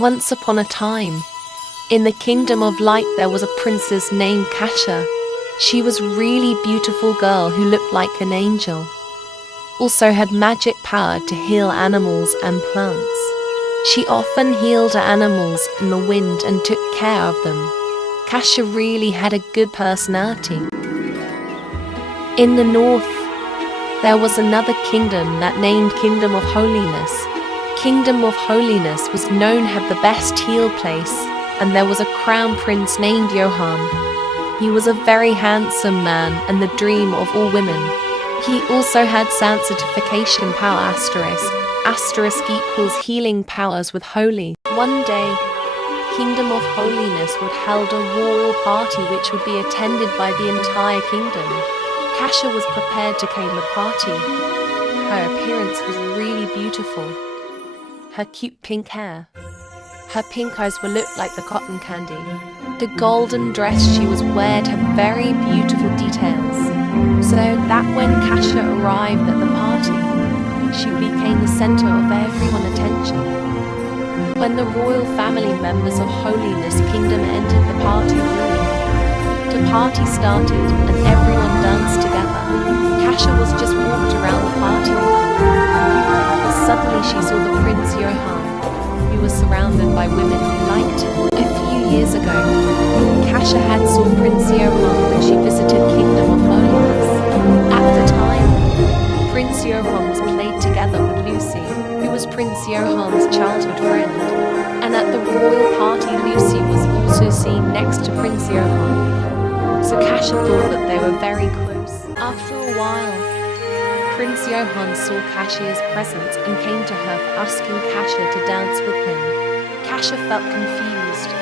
Once upon a time, in the kingdom of light there was a princess named Cassia. She was a really beautiful girl who looked like an angel. Also had magic power to heal animals and plants. She often healed animals in the wind and took care of them. Cassia really had a good personality. In the north, there was another kingdom that named Kingdom of Holiness. Kingdom of Holiness was known to have the best heal place, and there was a crown prince named Yohan. He was a very handsome man and the dream of all women. He also had sanctification power asterisk. Asterisk equals healing powers with holy. One day, Kingdom of Holiness would hold a royal party which would be attended by the entire kingdom. Cassia was prepared to came the party. Her appearance was really beautiful. Her cute pink hair. Her pink eyes were looked like the cotton candy. The golden dress she was wearing had very beautiful details. So that when Cassia arrived at the party, she became the center of everyone's attention. When the royal family members of Holiness Kingdom entered the party room, the party started and everyone danced together. Cassia was just walked around the party room. But suddenly she saw the Prince Yohan, who was surrounded by women who liked him. A few years ago, Cassia had saw Prince Yohan when she visited Kingdom of Holiness. At the time, Prince Yohan was played together with Lucy, who was Prince Yohan's childhood friend. And at the royal party, Lucy was also seen next to Prince Yohan. So Cassia thought that they were very close. After a while, Prince Yohan saw Cassia's presence and came to her asking Cassia to dance with him. Cassia felt confused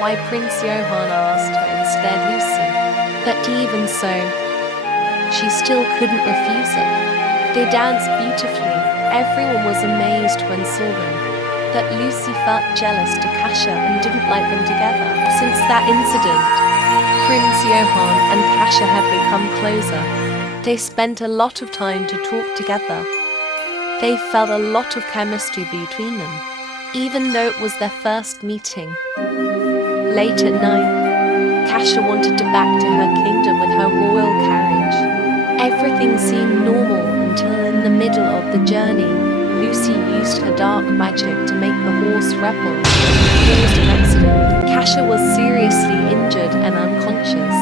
why Prince Yohan asked her instead Lucy. But even so, she still couldn't refuse it. They danced beautifully. Everyone was amazed when saw them. But Lucy felt jealous to Cassia and didn't like them together. Since that incident, Prince Yohan and Cassia had become closer. They spent a lot of time to talk together. They felt a lot of chemistry between them, even though it was their first meeting. Late at night, Cassia wanted to back to her kingdom with her royal carriage. Everything seemed normal until in the middle of the journey, Lucy used her dark magic to make the horse rebel and caused an accident. Cassia was seriously injured and unconscious.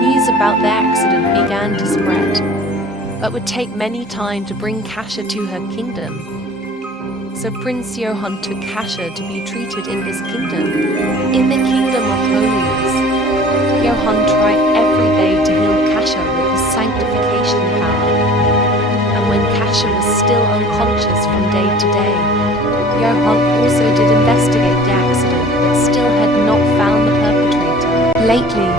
News about the accident began to spread, but would take many time to bring Cassia to her kingdom. So Prince Yohan took Cassia to be treated in his kingdom. In the Kingdom of Holiness, Yohan tried every day to heal Cassia with his sanctification power. And when Cassia was still unconscious from day to day, Yohan also did investigate the accident but still had not found the perpetrator. Lately,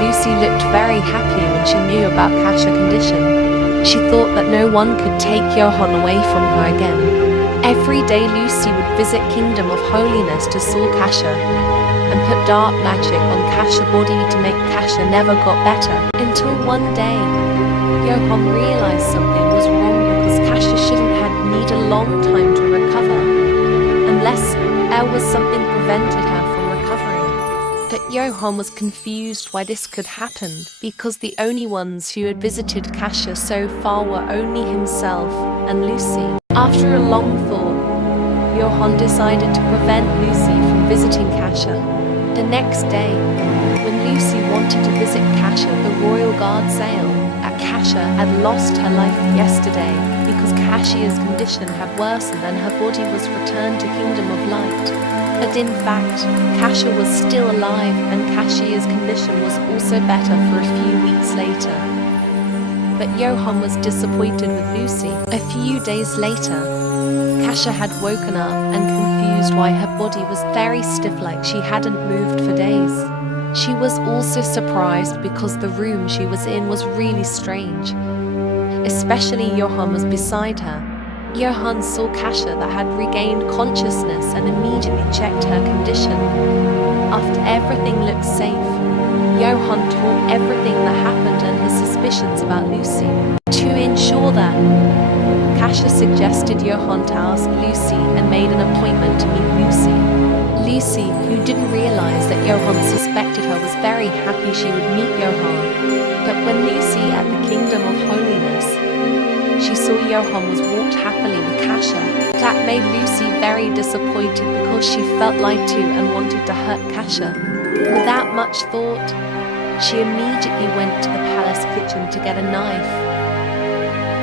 Lucy looked very happy when she knew about Cassia's condition. She thought that no one could take Yohan away from her again. Every day Lucy would visit Kingdom of Holiness to saw Cassia and put dark magic on Cassia's body to make Cassia never got better. Until one day, Yohan realized something was wrong because Cassia shouldn't have need a long time to recover, unless there was something prevented her from recovering. But Yohan was confused why this could happen, because the only ones who had visited Cassia so far were only himself and Lucy. After a long thought, Yohan decided to prevent Lucy from visiting Cassia. The next day, when Lucy wanted to visit Cassia, the royal guard said that Cassia had lost her life yesterday because Cassia's condition had worsened and her body was returned to Kingdom of Light. But in fact, Cassia was still alive and Cassia's condition was also better for a few weeks later. But Yohan was disappointed with Lucy. A few days later, Cassia had woken up and confused why her body was very stiff like she hadn't moved for days. She was also surprised because the room she was in was really strange. Especially Yohan was beside her. Yohan saw Cassia that had regained consciousness and immediately checked her condition. After everything looked safe, Yohan told everything that happened and his suspicions about Lucy. To ensure that Cassia suggested Johan to ask Lucy and made an appointment to meet Lucy. Lucy, who didn't realize that Johan suspected her, was very happy she would meet Johan. But when Lucy at the Kingdom of Holiness, she saw Johan was walked happily with Cassia, that made Lucy very disappointed because she felt lied to and wanted to hurt Cassia. Without much thought, she immediately went to the palace kitchen to get a knife.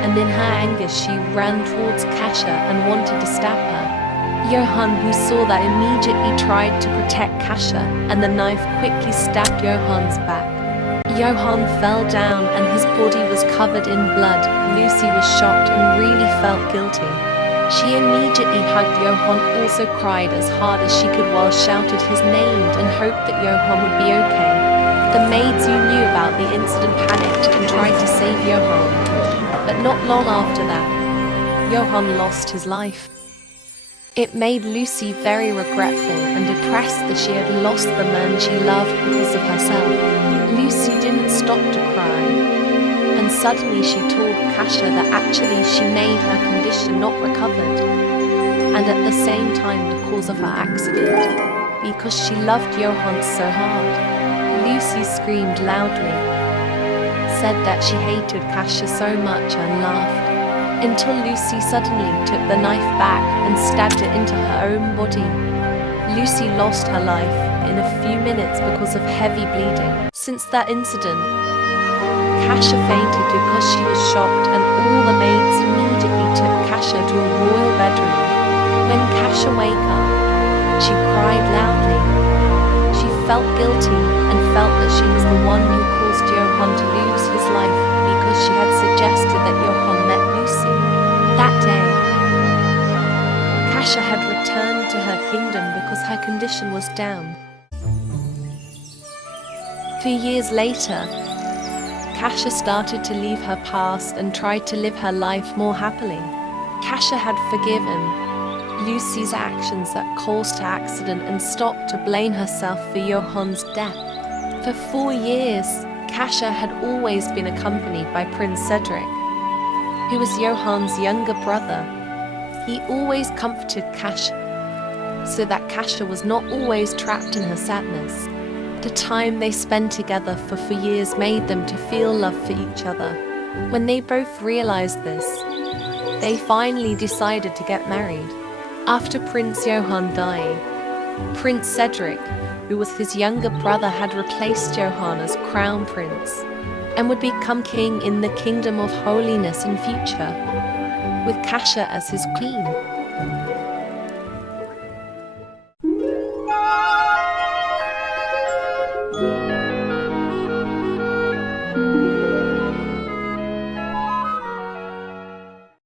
And in her anger she ran towards Cassia and wanted to stab her. Johan, who saw that, immediately tried to protect Cassia, and the knife quickly stabbed Johan's back. Johan fell down and his body was covered in blood. Lucy was shocked and really felt guilty. She immediately hugged Johan, also cried as hard as she could while shouted his name and hoped that Johan would be okay. The maids who knew about the incident panicked and tried to save Johan. But not long after that, Johan lost his life. It made Lucy very regretful and depressed that she had lost the man she loved because of herself. Lucy didn't stop to cry, and suddenly she told Cassia that actually she made her condition not recovered, and at the same time the cause of her accident, because she loved Johan so hard. Lucy screamed loudly, said that she hated Cassia so much and laughed, until Lucy suddenly took the knife back and stabbed it into her own body. Lucy lost her life in a few minutes because of heavy bleeding. Since that incident, Cassia fainted because she was shocked, and all the maids immediately took Cassia to a royal bedroom. When Cassia woke up, she cried loudly. She felt guilty and felt that she was the one who caused Johan to lose his life because she had suggested that Johan met Lucy. That day, Cassia had returned to her kingdom because her condition was down. 2 years later, Cassia started to leave her past and tried to live her life more happily. Cassia had forgiven Lucy's actions that caused her accident and stopped to blame herself for Johan's death. For 4 years, Cassia had always been accompanied by Prince Cedric, who was Johan's younger brother. He always comforted Cassia, so that Cassia was not always trapped in her sadness. The time they spent together for 4 years made them to feel love for each other. When they both realized this, they finally decided to get married. After Prince Johan died, Prince Cedric, who was his younger brother, had replaced Johan as crown prince and would become king in the Kingdom of Holiness in future, with Cassia as his queen.